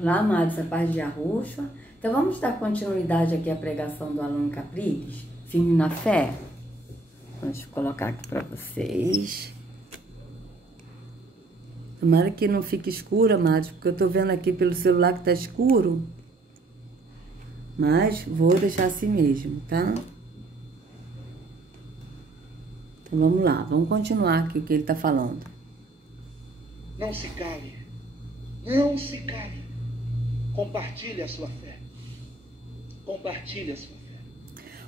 Olá, amados, a paz de Yahushua. Então, vamos dar continuidade aqui à pregação do aluno Capriles, firme na fé. Vamos colocar aqui para vocês. Tomara que não fique escuro, amados, porque eu tô vendo aqui pelo celular que tá escuro. Mas vou deixar assim mesmo, tá? Então, vamos lá. Vamos continuar aqui o que ele tá falando. Não se cale. Não se cale. Compartilhe a sua fé. Compartilhe a sua fé.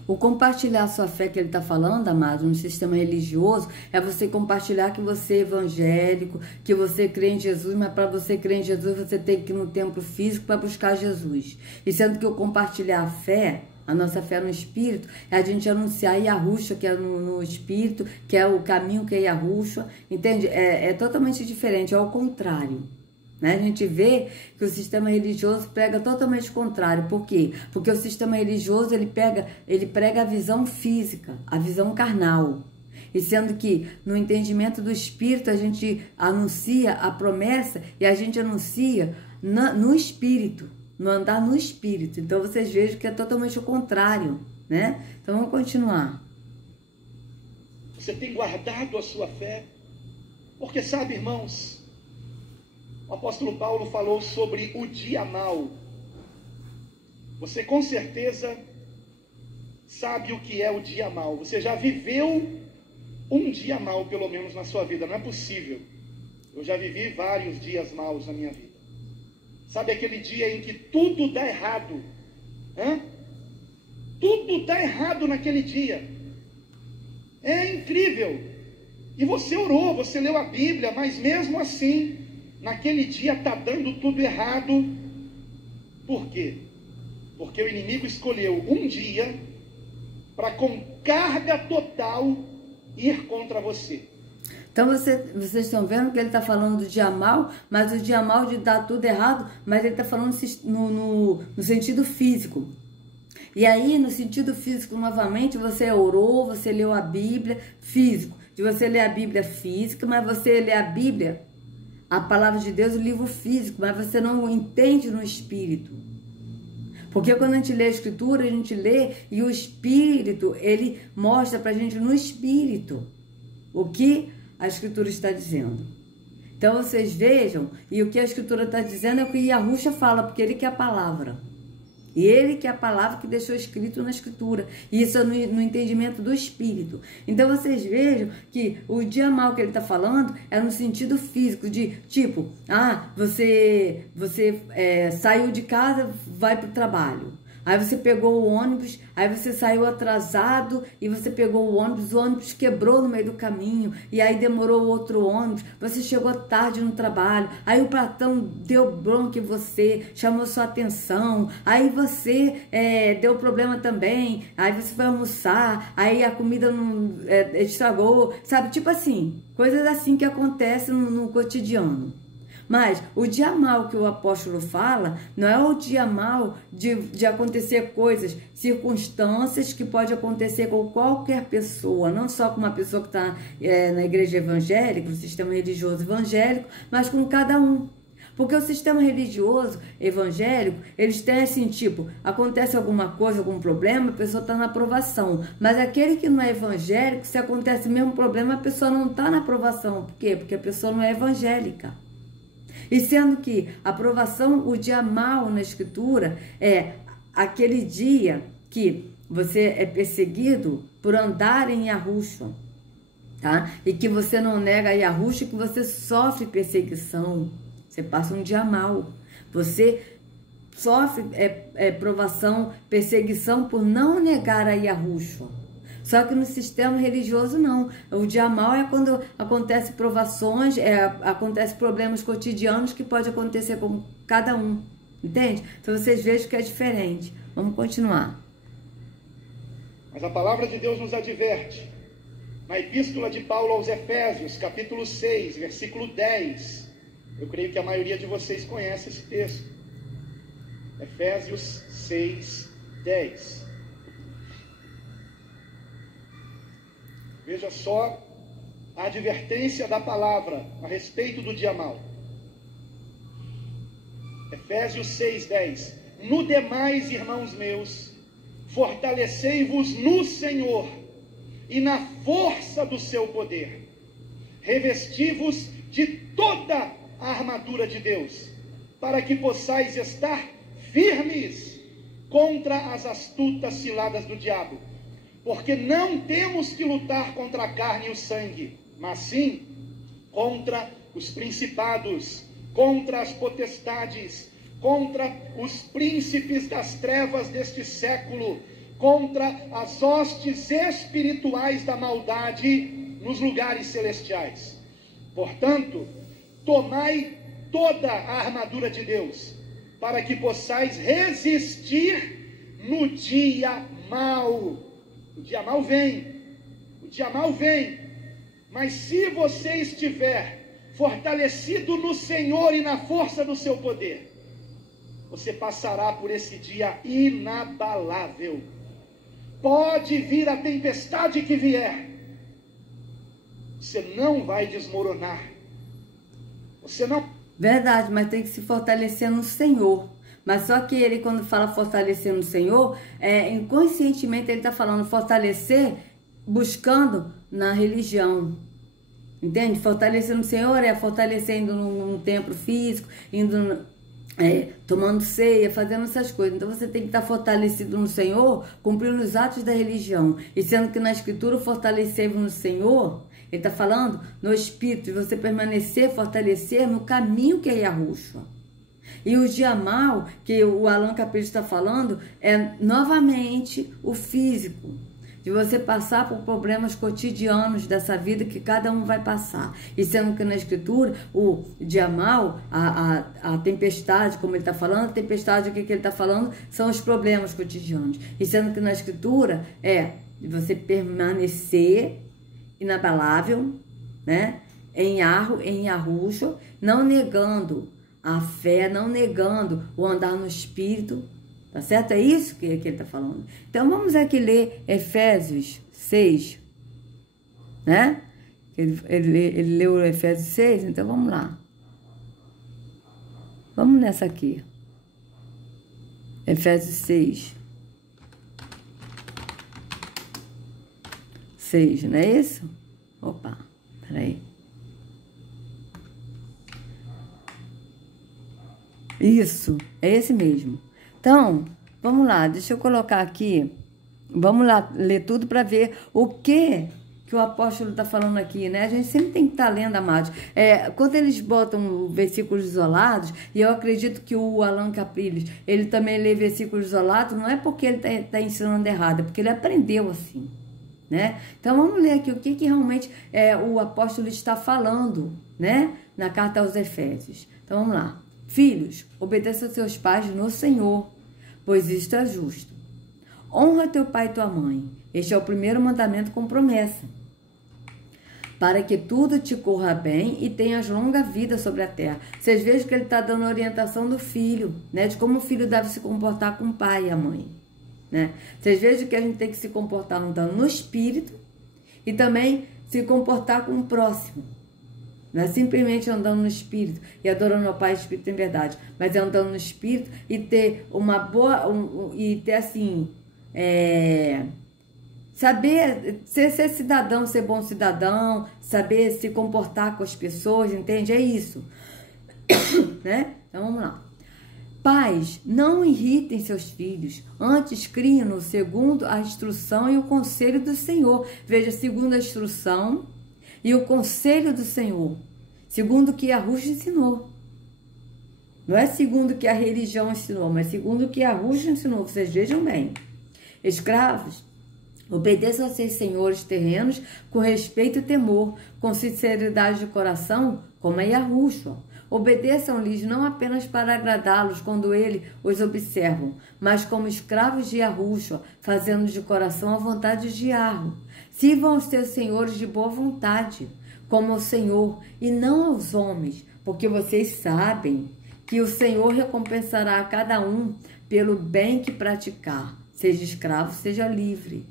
O compartilhar a sua fé que ele está falando, amado, no sistema religioso, é você compartilhar que você é evangélico, que você crê em Jesus, mas para você crer em Jesus, você tem que ir no templo físico para buscar Jesus. E sendo que eu compartilhar a fé, a nossa fé no Espírito, é a gente anunciar Yahushua, que é no Espírito, que é o caminho que é Yahushua, entende? É totalmente diferente, é ao contrário. Né? A gente vê que o sistema religioso prega totalmente o contrário. Por quê? Porque o sistema religioso ele prega a visão física, a visão carnal. E sendo que no entendimento do Espírito a gente anuncia a promessa e a gente anuncia no Espírito, no andar no Espírito. Então vocês vejam que é totalmente o contrário, né? Então vamos continuar. Você tem guardado a sua fé, porque sabe, irmãos, o apóstolo Paulo falou sobre o dia mau. Você com certeza sabe o que é o dia mau. Você já viveu um dia mau, pelo menos na sua vida. Não é possível. Eu já vivi vários dias maus na minha vida. Sabe aquele dia em que tudo dá errado? Tudo dá errado naquele dia. É incrível. E você orou, você leu a Bíblia, mas mesmo assim, naquele dia está dando tudo errado. Por quê? Porque o inimigo escolheu um dia para com carga total ir contra você. Então vocês estão vendo que ele está falando do dia mal, mas o dia mal de dar tudo errado, mas ele está falando no sentido físico. E aí, no sentido físico, novamente, você orou, você leu a Bíblia, físico. De você ler a Bíblia física, mas você lê a Bíblia, a palavra de Deus, o livro físico, mas você não entende no Espírito. Porque quando a gente lê a Escritura, a gente lê e o Espírito, ele mostra pra gente no Espírito o que a Escritura está dizendo. Então vocês vejam, e o que a Escritura está dizendo é o que Yahushua fala, porque ele que é a palavra. E ele que é a palavra que deixou escrito na Escritura. E isso é no entendimento do Espírito. Então vocês vejam que o dia mal que ele está falando é no sentido físico, de tipo, você saiu de casa, vai para o trabalho. Aí você pegou o ônibus, aí você saiu atrasado e você pegou o ônibus quebrou no meio do caminho, e aí demorou outro ônibus, você chegou tarde no trabalho, aí o patrão deu bronca em você, chamou sua atenção, aí você deu problema também, aí você foi almoçar, aí a comida não estragou, sabe? Tipo assim, coisas assim que acontecem no cotidiano. Mas o dia mal que o apóstolo fala não é o dia mal de acontecer coisas, circunstâncias que pode acontecer com qualquer pessoa, não só com uma pessoa que está na igreja evangélica, no sistema religioso evangélico, mas com cada um. Porque o sistema religioso evangélico, eles têm assim, tipo, acontece alguma coisa, algum problema, a pessoa está na aprovação. Mas aquele que não é evangélico, se acontece o mesmo problema, a pessoa não está na aprovação. Por quê? Porque a pessoa não é evangélica. E sendo que a aprovação, o dia mal na Escritura, é aquele dia que você é perseguido por andar em Yahushua, tá? E que você não nega Yahushua, que você sofre perseguição, você passa um dia mal, você sofre provação, perseguição por não negar a Yahushua. Só que no sistema religioso não. O dia mal é quando acontece provações, acontece problemas cotidianos que pode acontecer com cada um. Entende? Então vocês vejam que é diferente. Vamos continuar. Mas a palavra de Deus nos adverte. Na epístola de Paulo aos Efésios, capítulo 6, versículo 10. Eu creio que a maioria de vocês conhece esse texto. Efésios 6, 10. Veja só a advertência da palavra a respeito do dia mau. Efésios 6:10. No demais, irmãos meus, fortalecei-vos no Senhor e na força do seu poder. Revesti-vos de toda a armadura de Deus, para que possais estar firmes contra as astutas ciladas do diabo. Porque não temos que lutar contra a carne e o sangue, mas sim contra os principados, contra as potestades, contra os príncipes das trevas deste século, contra as hostes espirituais da maldade nos lugares celestiais. Portanto, tomai toda a armadura de Deus, para que possais resistir no dia mau. O dia mau vem, mas se você estiver fortalecido no Senhor e na força do seu poder, você passará por esse dia inabalável. Pode vir a tempestade que vier, você não vai desmoronar. Você não... Verdade, mas tem que se fortalecer no Senhor. Mas só que ele, quando fala fortalecer no Senhor, inconscientemente ele está falando fortalecer buscando na religião. Entende? Fortalecer no Senhor é fortalecer indo num templo físico, indo tomando ceia, fazendo essas coisas. Então você tem que estar fortalecido no Senhor, cumprindo os atos da religião. E sendo que na Escritura fortalecemos no Senhor, ele está falando no Espírito, de você permanecer, fortalecer no caminho que é Yahushua. E o dia mau, que o Allan Capítulo está falando, é novamente o físico. De você passar por problemas cotidianos dessa vida que cada um vai passar. E sendo que na Escritura, o dia mau, a tempestade, como ele está falando, a tempestade, o que ele está falando, são os problemas cotidianos. E sendo que na Escritura é de você permanecer inabalável, né? Em Yahushua, não negando a fé, não negando o andar no Espírito. Tá certo? É isso que ele está falando. Então, vamos aqui ler Efésios 6, né? Ele leu Efésios 6, então vamos lá. Vamos nessa aqui. Efésios 6. 6, não é isso? Opa, peraí. Isso, é esse mesmo. Então, vamos lá, deixa eu colocar aqui, vamos lá ler tudo para ver o que o apóstolo está falando aqui, né? A gente sempre tem que estar lendo, amados. Quando eles botam versículos isolados, e eu acredito que o Allan Caprilhos, ele também lê versículos isolados, não é porque ele está ensinando errado, é porque ele aprendeu assim, né? Então, vamos ler aqui o que realmente o apóstolo está falando, né? Na carta aos Efésios. Então, vamos lá. Filhos, obedeça aos seus pais no Senhor, pois isto é justo. Honra teu pai e tua mãe. Este é o primeiro mandamento com promessa, para que tudo te corra bem e tenhas longa vida sobre a terra. Vocês vejam que ele está dando orientação do filho, né? De como o filho deve se comportar com o pai e a mãe, né? Vocês vejam que a gente tem que se comportar andando no Espírito e também se comportar com o próximo. Não é simplesmente andando no Espírito e adorando ao Pai Espírito em verdade, mas é andando no Espírito e ter uma boa, e ter assim, saber ser cidadão, ser bom cidadão, saber se comportar com as pessoas, entende? É isso, né? Então vamos lá. Pais, não irritem seus filhos, antes criem-no segundo a instrução e o conselho do Senhor. Veja, segundo a instrução e o conselho do Senhor, segundo o que Yahushua ensinou. Não é segundo o que a religião ensinou, mas segundo o que Yahushua ensinou. Vocês vejam bem. Escravos, obedeçam a seus senhores terrenos com respeito e temor, com sinceridade de coração, como é Yahushua. Obedeçam-lhes não apenas para agradá-los quando ele os observam, mas como escravos de Yahushua, fazendo de coração a vontade de Yahweh. Sirvam aos seus senhores de boa vontade, como ao Senhor, e não aos homens, porque vocês sabem que o Senhor recompensará a cada um pelo bem que praticar, seja escravo, seja livre.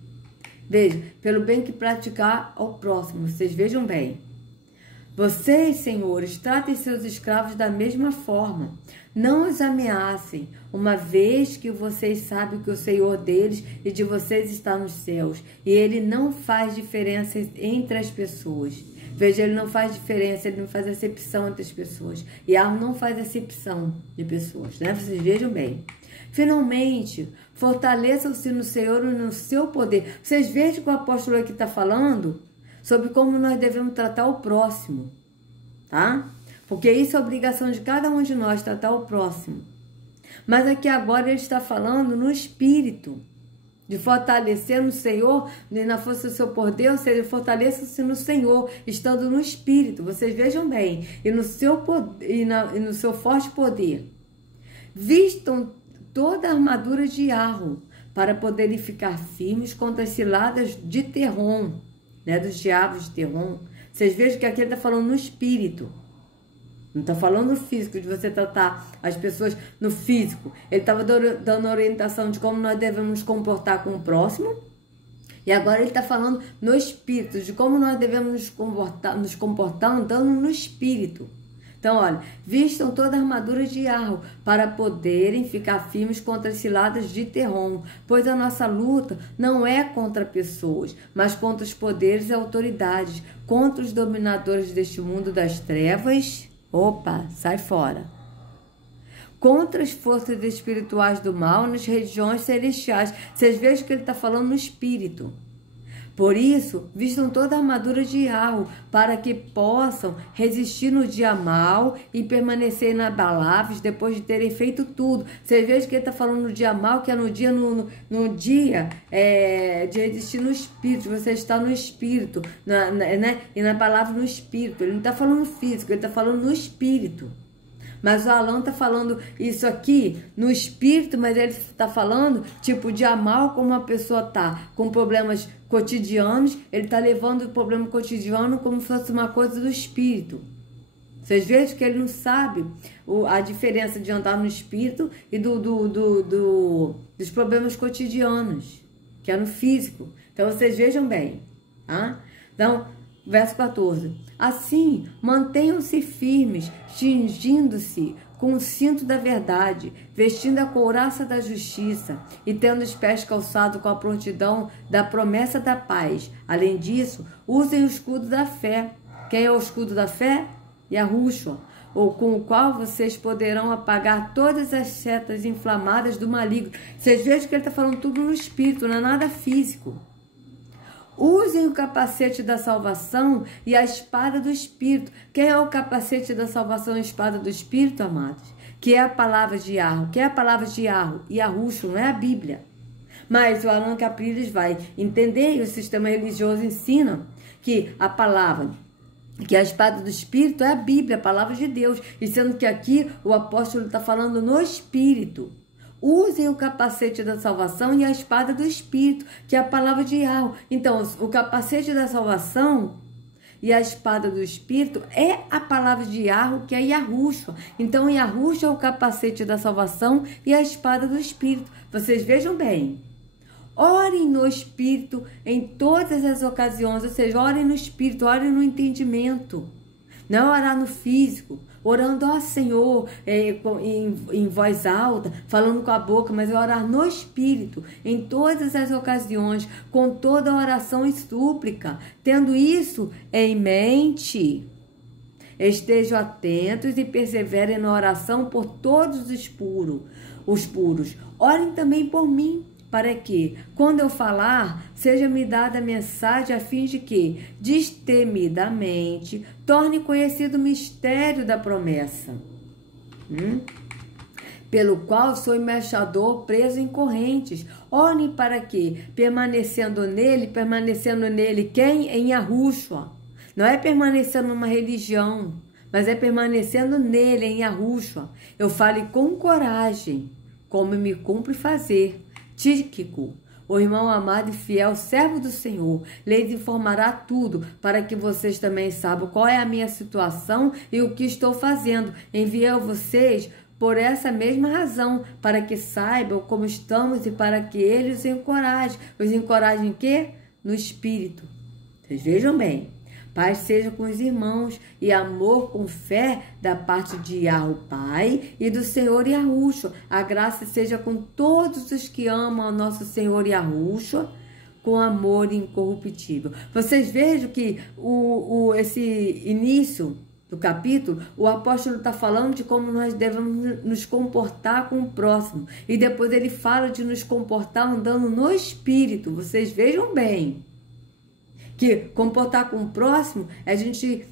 Veja, pelo bem que praticar ao próximo, vocês vejam bem. Vocês, senhores, tratem seus escravos da mesma forma. Não os ameacem, uma vez que vocês sabem que o Senhor deles e de vocês está nos céus, e Ele não faz diferença entre as pessoas. Veja, Ele não faz diferença, Ele não faz acepção entre as pessoas. E Yahweh não faz acepção de pessoas, né? Vocês vejam bem. Finalmente, fortaleçam-se no Senhor e no seu poder. Vocês vejam que o apóstolo aqui está falando sobre como nós devemos tratar o próximo, tá? Porque isso é obrigação de cada um de nós, tratar o próximo. Mas aqui agora ele está falando no espírito, de fortalecer no Senhor e na força do seu poder, ou seja, fortaleça-se no Senhor, estando no espírito. Vocês vejam bem, e no seu poder, e no seu forte poder. Vistam toda a armadura de Yahweh, para poderem ficar firmes contra as ciladas de Terrom, né, dos diabos de Terrom. Vocês vejam que aqui ele está falando no espírito. Não está falando no físico, de você tratar as pessoas no físico. Ele estava dando orientação de como nós devemos nos comportar com o próximo. E agora ele está falando no espírito, de como nós devemos nos comportar andando no espírito. Então, olha, vistam toda a armadura de Yahweh para poderem ficar firmes contra as ciladas de Terrom, pois a nossa luta não é contra pessoas, mas contra os poderes e autoridades, contra os dominadores deste mundo das trevas. Opa, sai fora. Contra as forças espirituais do mal nas regiões celestiais. Vocês vejam que ele está falando no espírito. Por isso, vistam toda a armadura de Yahweh, para que possam resistir no dia mau e permanecer inabaláveis depois de terem feito tudo. Vocês vejam que ele está falando no dia mau, que é no dia, de resistir no espírito. Você está no espírito, né? E na palavra no espírito. Ele não está falando físico, ele está falando no espírito. Mas o Alan está falando isso aqui no espírito, mas ele está falando tipo de mal, como uma pessoa está com problemas cotidianos, ele está levando o problema cotidiano como se fosse uma coisa do espírito. Vocês vejam que ele não sabe a diferença de andar no espírito e dos problemas cotidianos, que é no físico. Então vocês vejam bem, tá? Então, verso 14. Assim, mantenham-se firmes, cingindo-se com o cinto da verdade, vestindo a couraça da justiça e tendo os pés calçados com a prontidão da promessa da paz. Além disso, usem o escudo da fé. Quem é o escudo da fé? Yahushua, ou com o qual vocês poderão apagar todas as setas inflamadas do maligno. Vocês vejam que ele está falando tudo no espírito, não é nada físico. Usem o capacete da salvação e a espada do Espírito. Quem é o capacete da salvação e a espada do Espírito, amados? Que é a palavra de Yahweh. Que é a palavra de Yahweh? Yahushua, não é a Bíblia. Mas o Alan Capriles vai entender, e o sistema religioso ensina, que a palavra, que a espada do Espírito é a Bíblia, a palavra de Deus. E sendo que aqui o apóstolo está falando no Espírito. Usem o capacete da salvação e a espada do Espírito, que é a palavra de Yahweh. Então, o capacete da salvação e a espada do Espírito é a palavra de Yahweh, que é Yahushua. Então, Yahushua é o capacete da salvação e a espada do Espírito. Vocês vejam bem. Orem no Espírito em todas as ocasiões, ou seja, orem no Espírito, orem no entendimento. Não orar no físico. Orando ao Senhor em voz alta, falando com a boca, mas orar no Espírito, em todas as ocasiões, com toda oração e súplica. Tendo isso em mente, estejam atentos e perseverem na oração por todos os puros. Orem também por mim, para que, quando eu falar, seja-me dada a mensagem a fim de que, destemidamente, torne conhecido o mistério da promessa, pelo qual sou embaixador preso em correntes. Orem para que, permanecendo nele, quem? Em Yahushua. Não é permanecendo numa religião, mas é permanecendo nele, em Yahushua. Eu fale com coragem, como me cumpre fazer. Tíquico, o irmão amado e fiel, servo do Senhor, lhes informará tudo, para que vocês também saibam qual é a minha situação e o que estou fazendo. Enviei a vocês por essa mesma razão, para que saibam como estamos e para que eles os encorajem. Os encorajem em quê? No Espírito. Vocês vejam bem. Paz seja com os irmãos e amor com fé da parte de Yahweh Pai e do Senhor Yahushua. A graça seja com todos os que amam ao nosso Senhor Yahushua com amor incorruptível. Vocês vejam que esse início do capítulo, o apóstolo está falando de como nós devemos nos comportar com o próximo. E depois ele fala de nos comportar andando no Espírito. Vocês vejam bem que comportar com o próximo, a gente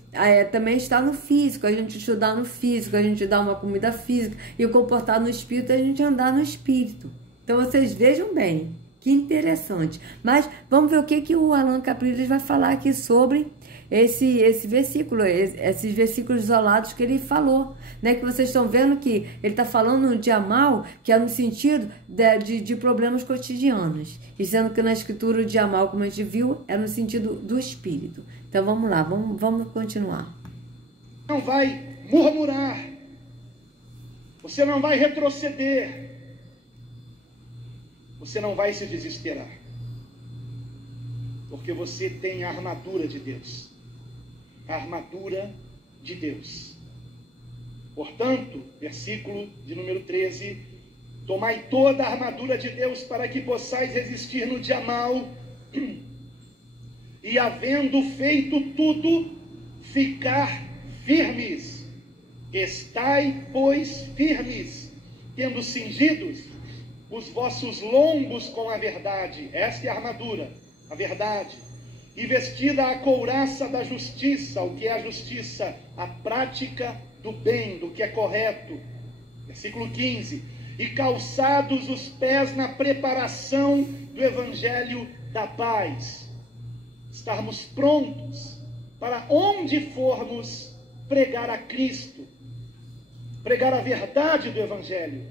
também está no físico, a gente estudar no físico, a gente dar uma comida física. E comportar no Espírito, a gente andar no Espírito. Então vocês vejam bem, que interessante. Mas vamos ver o que o Alan Capriles vai falar aqui sobre esse versículo, esses versículos isolados que ele falou, né? Que vocês estão vendo que ele está falando no dia mal, que é no sentido de problemas cotidianos, e sendo que na escritura o dia mal, como a gente viu, é no sentido do espírito. Então vamos lá, vamos continuar. Não vai murmurar, você não vai retroceder, você não vai se desesperar, porque você tem a armadura de Deus. A armadura de Deus. Portanto, versículo de número 13: tomai toda a armadura de Deus para que possais resistir no dia mau, e havendo feito tudo, ficar firmes. Estai, pois, firmes, tendo cingidos os vossos lombos com a verdade. Esta é a armadura, a verdade. E vestida a couraça da justiça. O que é a justiça? A prática do bem, do que é correto. Versículo 15. E calçados os pés na preparação do evangelho da paz. Estarmos prontos para onde formos pregar a Cristo. Pregar a verdade do evangelho,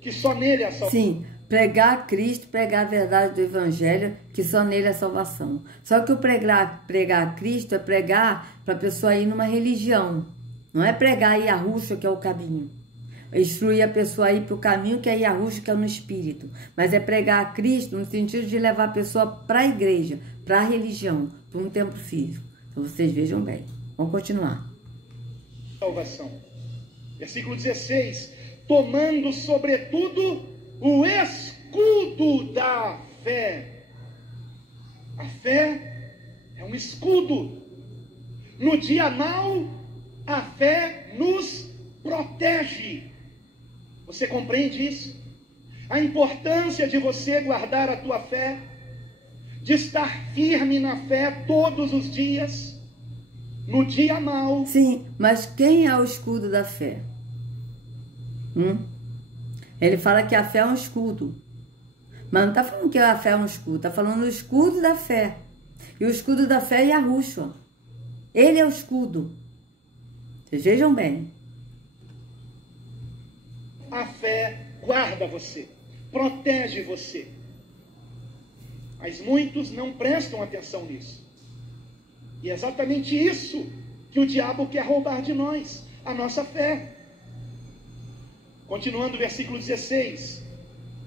que só nele é a salvação. Sim. Pregar a Cristo, pregar a verdade do Evangelho, que só nele é salvação. Só que o pregar a Cristo é pregar para a pessoa ir numa religião. Não é pregar a Yahushua, que é o caminho. Instruir a pessoa a ir para o caminho, que é Yahushua, que é no Espírito. Mas é pregar a Cristo no sentido de levar a pessoa para a igreja, para a religião, para um templo físico. Então vocês vejam bem. Vamos continuar. Salvação. Versículo 16. Tomando sobretudo o escudo da fé. A fé é um escudo. No dia mau, a fé nos protege. Você compreende isso? A importância de você guardar a tua fé, de estar firme na fé todos os dias, no dia mau. Sim, mas quem é o escudo da fé? Ele fala que a fé é um escudo. Mas não está falando que a fé é um escudo. Está falando o escudo da fé. E o escudo da fé é Yahushua. Ele é o escudo. Vocês vejam bem. A fé guarda você. Protege você. Mas muitos não prestam atenção nisso. E é exatamente isso que o diabo quer roubar de nós. A nossa fé. Continuando o versículo 16.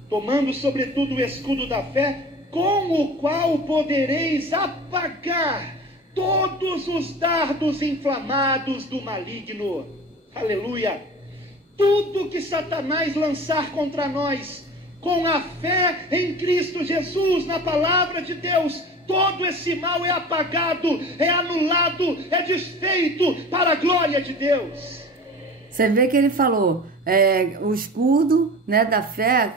Tomando sobretudo o escudo da fé, com o qual podereis apagar todos os dardos inflamados do maligno. Aleluia! Tudo que Satanás lançar contra nós, com a fé em Cristo Jesus, na palavra de Deus, todo esse mal é apagado, é anulado, é desfeito para a glória de Deus. Você vê que ele falou o escudo, né, da fé,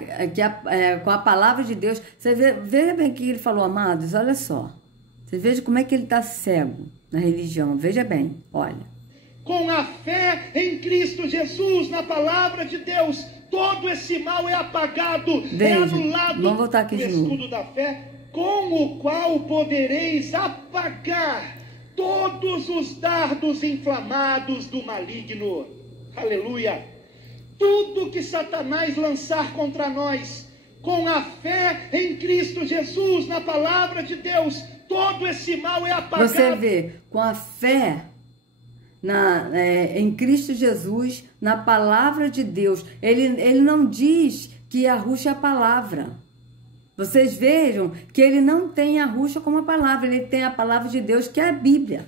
com a palavra de Deus. Você veja bem o que ele falou, amados, olha só. Você veja como é que ele está cego na religião. Veja bem, olha. Com a fé em Cristo Jesus, na palavra de Deus, todo esse mal é apagado, veja, é anulado. Vamos voltar aqui de novo. O escudo da fé, com o qual podereis apagar todos os dardos inflamados do maligno. Aleluia! Tudo que Satanás lançar contra nós, com a fé em Cristo Jesus, na palavra de Deus, todo esse mal é apagado. Você vê, com a fé em Cristo Jesus, na palavra de Deus, ele não diz que Yahushua é a palavra. Vocês vejam que ele não tem Yahushua como a palavra, ele tem a palavra de Deus, que é a Bíblia.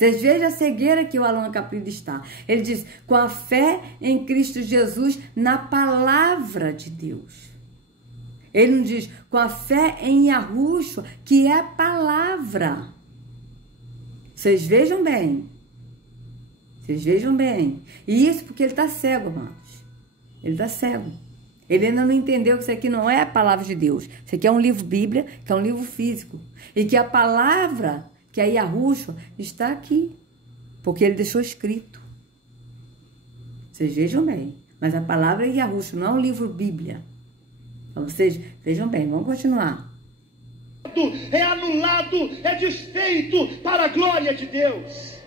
Vocês vejam a cegueira que o Alan Caprillo está. Ele diz, com a fé em Cristo Jesus na palavra de Deus. Ele não diz, com a fé em Yahushua, que é a palavra. Vocês vejam bem. Vocês vejam bem. E isso porque ele está cego, amados. Ele está cego. Ele ainda não entendeu que isso aqui não é a palavra de Deus. Isso aqui é um livro Bíblia, que é um livro físico. E que a palavra, que é Yahushua, está aqui. Porque ele deixou escrito. Vocês vejam bem. Mas a palavra é Yahushua, não é um livro Bíblia. Então vocês vejam bem, vamos continuar. É anulado, é desfeito para a glória de Deus.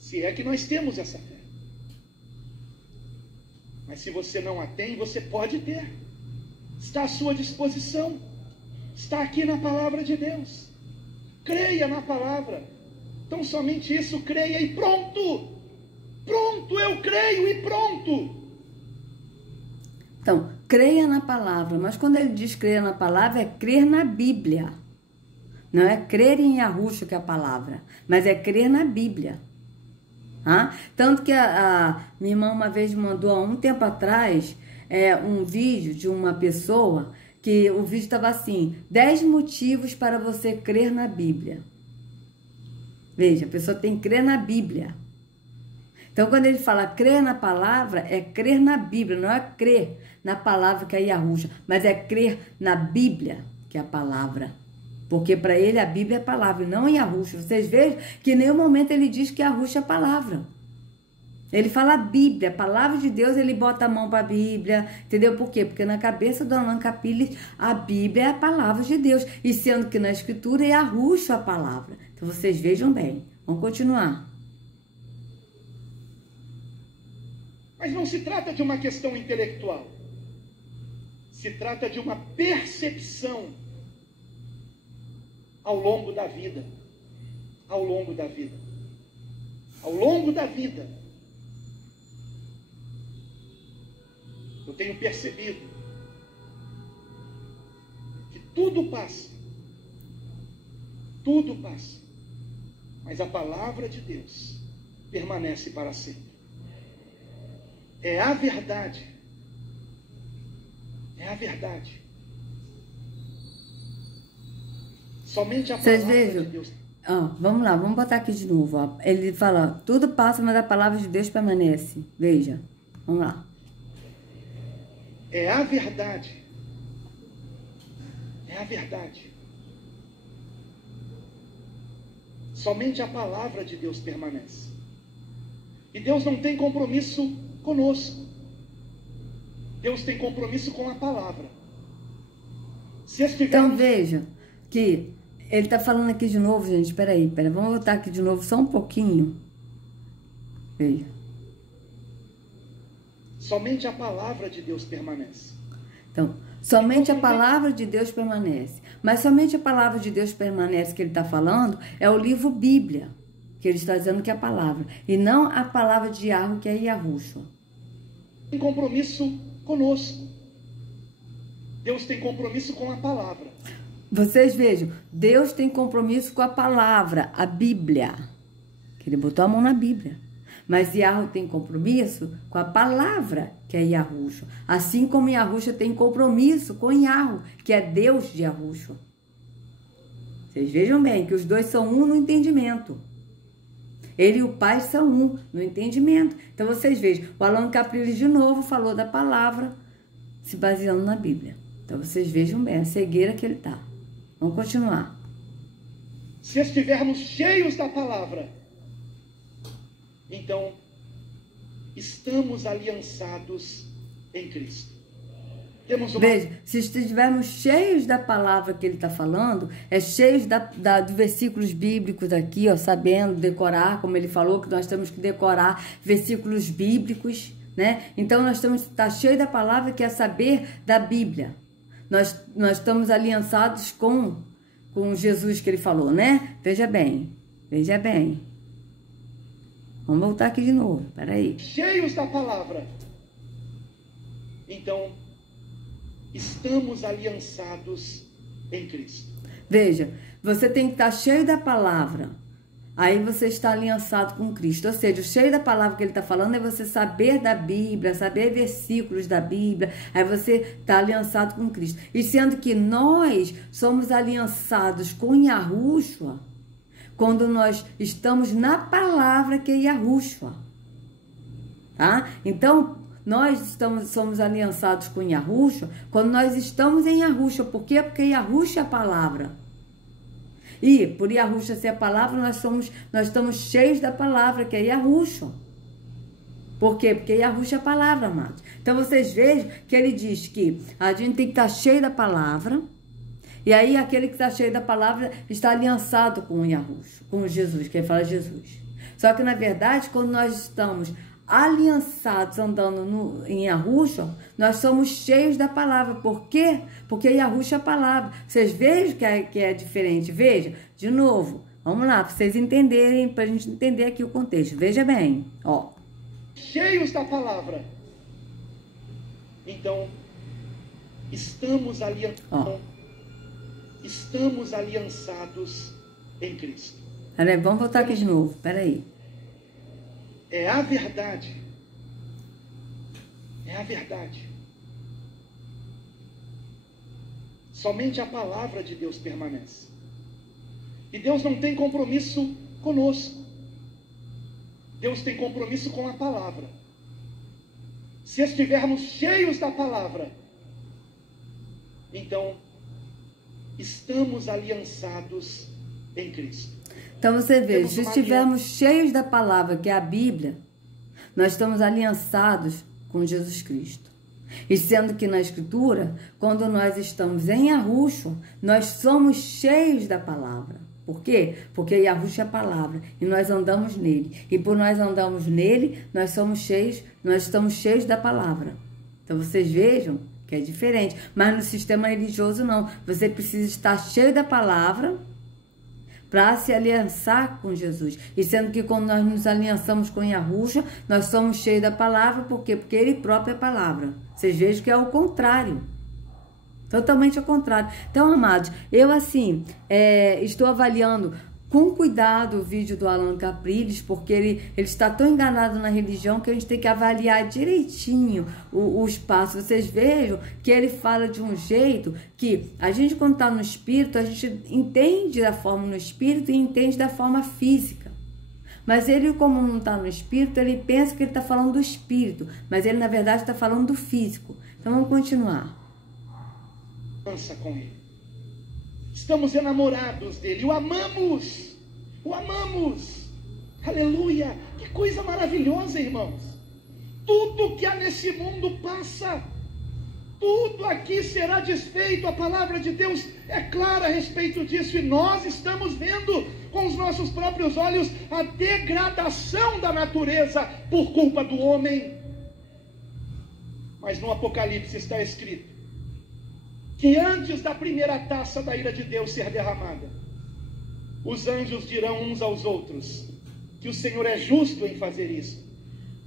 Se é que nós temos essa fé. Mas se você não a tem, você pode ter. Está à sua disposição. Está aqui na palavra de Deus. Creia na palavra. Então somente isso, creia e pronto. Pronto, eu creio e pronto. Então, creia na palavra. Mas quando ele diz creia na palavra, é crer na Bíblia. Não é crer em Yahushua, que é a palavra. Mas é crer na Bíblia. Tanto que a minha irmã uma vez mandou há um tempo atrás um vídeo de uma pessoa que o vídeo estava assim, 10 motivos para você crer na Bíblia. Veja, a pessoa tem que crer na Bíblia. Então quando ele fala crer na palavra, é crer na Bíblia, não é crer na palavra que é Yahushua, mas é crer na Bíblia, que é a palavra. Porque para ele a Bíblia é a palavra, não Yahushua. Vocês vejam que em nenhum momento ele diz que Yahushua é a palavra. Ele fala a Bíblia, a palavra de Deus, ele bota a mão para a Bíblia. Entendeu por quê? Porque na cabeça do Alan Caprillo, a Bíblia é a palavra de Deus. E sendo que na Escritura é Yahushua a palavra. Então vocês vejam bem. Vamos continuar. Mas não se trata de uma questão intelectual. Se trata de uma percepção ao longo da vida. Ao longo da vida. Ao longo da vida. Eu tenho percebido que tudo passa. Tudo passa. Mas a palavra de Deus permanece para sempre. É a verdade. É a verdade. Somente a Vocês palavra vejam? de Deus. Vamos lá, vamos botar aqui de novo. Ele fala, tudo passa, mas a palavra de Deus permanece. Veja, vamos lá. É a verdade. É a verdade. Somente a palavra de Deus permanece. E Deus não tem compromisso conosco. Deus tem compromisso com a palavra. Se estivermos... Então veja que ele está falando aqui de novo, gente. Peraí, vamos voltar aqui de novo só um pouquinho. Veja. Somente a palavra de Deus permanece. Então, somente a palavra de Deus permanece. Mas somente a palavra de Deus permanece que ele está falando é o livro Bíblia, que ele está dizendo que é a palavra. E não a palavra de Yahweh, que é Yahushua. Tem compromisso conosco. Deus tem compromisso com a palavra. Vocês vejam, Deus tem compromisso com a palavra, a Bíblia. Que ele botou a mão na Bíblia. Mas Yahweh tem compromisso com a palavra, que é Yahushua. Assim como Yahushua tem compromisso com Yahweh, que é Deus de Yahushua. Vocês vejam bem que os dois são um no entendimento. Ele e o Pai são um no entendimento. Então vocês vejam, o Alan Caprillo de novo falou da palavra, se baseando na Bíblia. Então vocês vejam bem a cegueira que ele está. Vamos continuar. Se estivermos cheios da palavra, então estamos aliançados em Cristo. Temos uma... Veja, se estivermos cheios da palavra que ele está falando, cheios dos versículos bíblicos aqui, sabendo decorar, como ele falou, que nós temos que decorar versículos bíblicos, né? Então nós temos que estar cheios da palavra, que é saber da Bíblia. Nós estamos aliançados com Jesus que ele falou, né? Veja bem, veja bem. Vamos voltar aqui de novo, peraí. Cheios da palavra. Então, estamos aliançados em Cristo. Veja, você tem que estar cheio da palavra. Aí você está aliançado com Cristo. Ou seja, o cheio da palavra que ele está falando é você saber da Bíblia, saber versículos da Bíblia. Aí você está aliançado com Cristo. E sendo que nós somos aliançados com Yahushua, quando nós estamos na palavra que é Yahushua. Tá? Então, nós somos aliançados com Yahushua quando nós estamos em Yahushua. Por quê? Porque Yahushua é a palavra. E por Yahushua ser a palavra, nós estamos cheios da palavra, que é Yahushua. Por quê? Porque Yahushua é a palavra, amados. Então vocês vejam que ele diz que a gente tem que estar cheio da palavra. E aí aquele que está cheio da palavra está aliançado com Yahushua, com Jesus, que ele fala Jesus. Só que na verdade, quando nós estamos aliançados andando em Yahushua, nós somos cheios da palavra. Por quê? Porque Yahushua é a palavra. Vocês vejam que é diferente. Veja, de novo, vamos lá, para vocês entenderem, para a gente entender aqui o contexto. Veja bem, ó. Cheios da palavra. Então, estamos aliançados em Cristo. Peraí, vamos voltar aqui de novo, peraí. É a verdade. É a verdade. Somente a palavra de Deus permanece. E Deus não tem compromisso conosco. Deus tem compromisso com a palavra. Se estivermos cheios da palavra, então estamos aliançados em Cristo. Então você vê, se estivermos cheios da palavra, que é a Bíblia, nós estamos aliançados com Jesus Cristo. E sendo que na Escritura, quando nós estamos em Yahushua, nós somos cheios da palavra. Por quê? Porque Yahushua é a palavra e nós andamos nele. E por nós andamos nele, nós estamos cheios da palavra. Então vocês vejam que é diferente. Mas no sistema religioso não. Você precisa estar cheio da palavra para se aliançar com Jesus. E sendo que quando nós nos aliançamos com Yahushua, nós somos cheios da palavra. Por quê? Porque ele próprio é a palavra. Vocês vejam que é o contrário. Totalmente ao contrário. Então, amados, eu assim, estou avaliando com cuidado o vídeo do Alan Capriles, porque ele está tão enganado na religião que a gente tem que avaliar direitinho os passos. Vocês vejam que ele fala de um jeito que a gente, quando está no espírito, a gente entende da forma no espírito e entende da forma física. Mas ele, como não está no espírito, ele pensa que ele está falando do espírito, mas ele, na verdade, está falando do físico. Então, vamos continuar. Com ele. Estamos enamorados dele, o amamos, aleluia, que coisa maravilhosa, irmãos. Tudo que há nesse mundo passa, tudo aqui será desfeito. A palavra de Deus é clara a respeito disso, e nós estamos vendo com os nossos próprios olhos a degradação da natureza por culpa do homem. Mas no Apocalipse está escrito que antes da primeira taça da ira de Deus ser derramada, os anjos dirão uns aos outros que o Senhor é justo em fazer isso.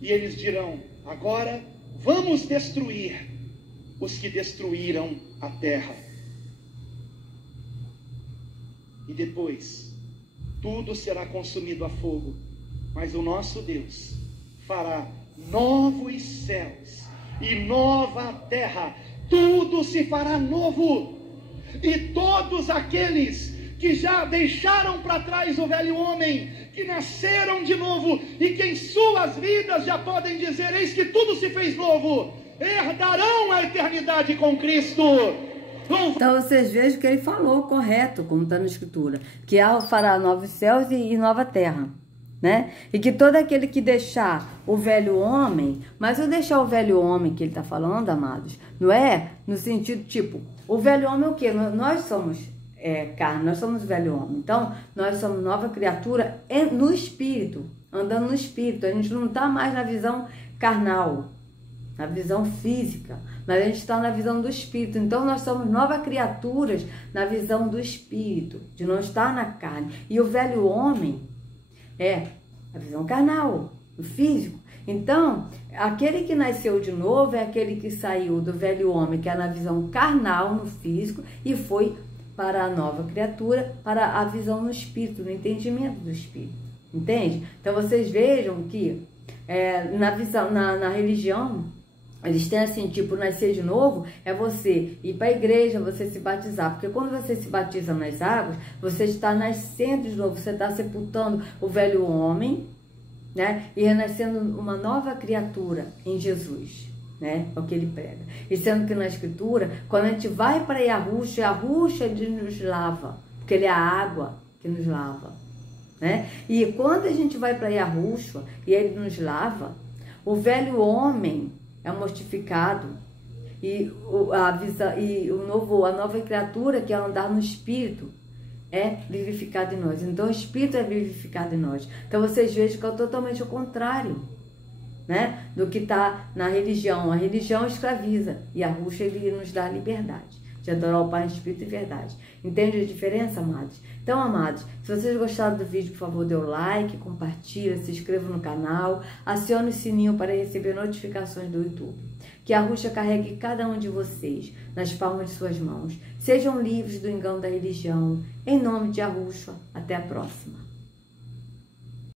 E eles dirão: agora vamos destruir os que destruíram a terra. E depois, tudo será consumido a fogo. Mas o nosso Deus fará novos céus e nova terra. Tudo se fará novo, e todos aqueles que já deixaram para trás o velho homem, que nasceram de novo e que em suas vidas já podem dizer: eis que tudo se fez novo, herdarão a eternidade com Cristo. Então vocês vejam que ele falou correto, como está na Escritura, que fará novos céus e nova terra. Né? E que todo aquele que deixar o velho homem, mas o deixar o velho homem que ele está falando, amados, não é no sentido tipo, o velho homem é o quê? Nós somos carne, nós somos velho homem. Então, nós somos nova criatura no espírito, andando no espírito. A gente não está mais na visão carnal, na visão física, mas a gente está na visão do espírito. Então, nós somos novas criaturas na visão do espírito, de não estar na carne. E o velho homem é a visão carnal, o físico. Então, aquele que nasceu de novo é aquele que saiu do velho homem, que é na visão carnal, no físico, e foi para a nova criatura, para a visão no espírito, no entendimento do espírito. Entende? Então vocês vejam que na visão, na religião, eles têm assim, tipo, nascer de novo é você ir para a igreja, você se batizar. Porque quando você se batiza nas águas, você está nascendo de novo, você está sepultando o velho homem, né? E renascendo uma nova criatura em Jesus, né? É o que ele prega. E sendo que na Escritura, quando a gente vai para Yahushua, Yahushua ele nos lava, porque ele é a água que nos lava, né? E quando a gente vai para Yahushua e ele nos lava, o velho homem é mortificado e a nova criatura, que é andar no Espírito, é vivificado em nós. Então o Espírito é vivificado em nós. Então vocês vejam que é totalmente o contrário, né, do que está na religião. A religião escraviza e a Yahushua ele nos dá a liberdade de adorar o Pai em Espírito e verdade. Entende a diferença, amados? Então, amados, se vocês gostaram do vídeo, por favor, dê o like, compartilha, se inscreva no canal, acione o sininho para receber notificações do YouTube. Que a Yahushua carregue cada um de vocês nas palmas de suas mãos. Sejam livres do engano da religião. Em nome de Yahushua, até a próxima.